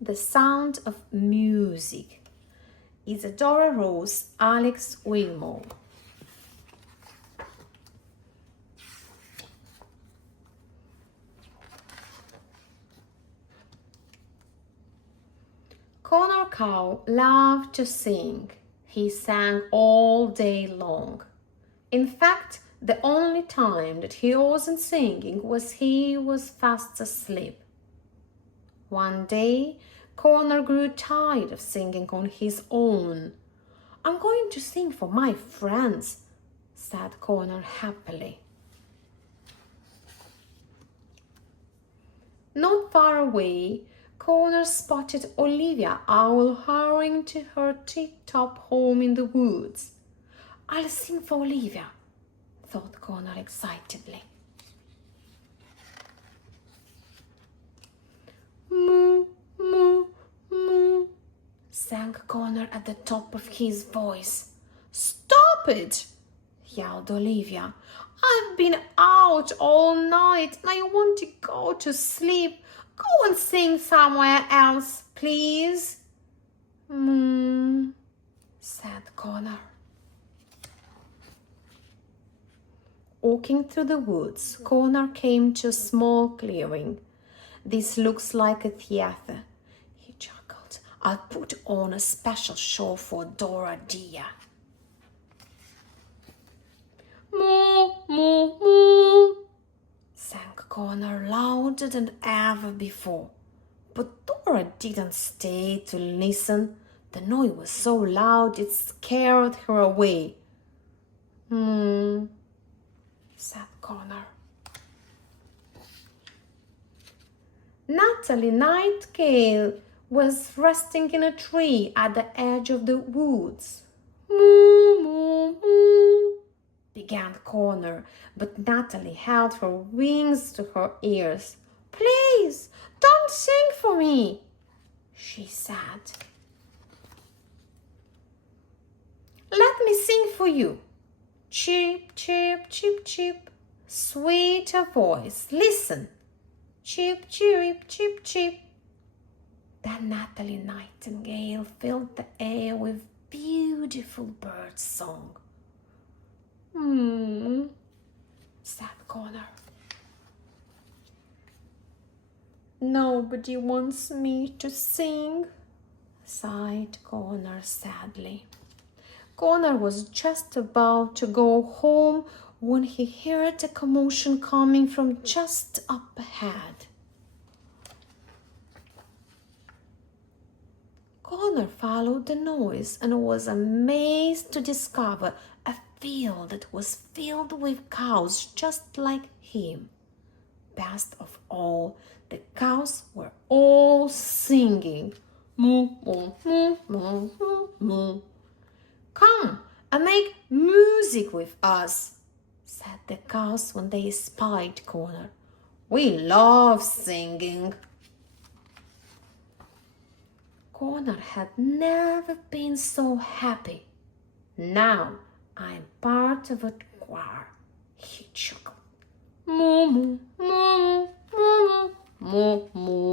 The Sound of Music. Isadora Ross, Alex Willmore. Connor Cow loved to sing. He sang all day long. In fact, the only time that he wasn't singing was he was fast asleep. One day, Connor grew tired of singing on his own. "I'm going to sing for my friends," said Connor happily. Not far away, Connor spotted Olivia Owl hurrying to her tip-top home in the woods. "I'll sing for Olivia," thought Connor excitedly. "Moo, moo, moo," sang Connor at the top of his voice. "Stop it!" yelled Olivia. "I've been out all night and I want to go to sleep. Go and sing somewhere else, please." "Moo," said Connor. Walking through the woods, Connor came to a small clearing. "This looks like a theater," he chuckled. "I'll put on a special show for Dora dear." "Moo, moo, moo," sang Connor louder than ever before. But Dora didn't stay to listen. The noise was so loud it scared her away. "Moo," said Connor. Natalie Nightingale was resting in a tree at the edge of the woods. "Moo, moo, moo," began Connor, but Natalie held her wings to her ears. "Please, don't sing for me," she said. "Let me sing for you." Chirp, chirp, chirp, chirp. Sweeter voice. "Listen. Chirp, chirp, chirp, chirp." Then Natalie Nightingale filled the air with beautiful bird song. Said Connor. "Nobody wants me to sing," sighed Connor sadly. Connor was just about to go home when he heard a commotion coming from just up ahead. Connor followed the noise and was amazed to discover a field that was filled with cows just like him. Best of all, the cows were all singing. "Moo, moo, moo, moo, moo, moo. Come and make music with us," said the cows when they spied Connor. "We love singing." Connor had never been so happy. "Now I'm part of a choir," he chuckled. "Moo, moo, moo, moo, moo, moo, moo."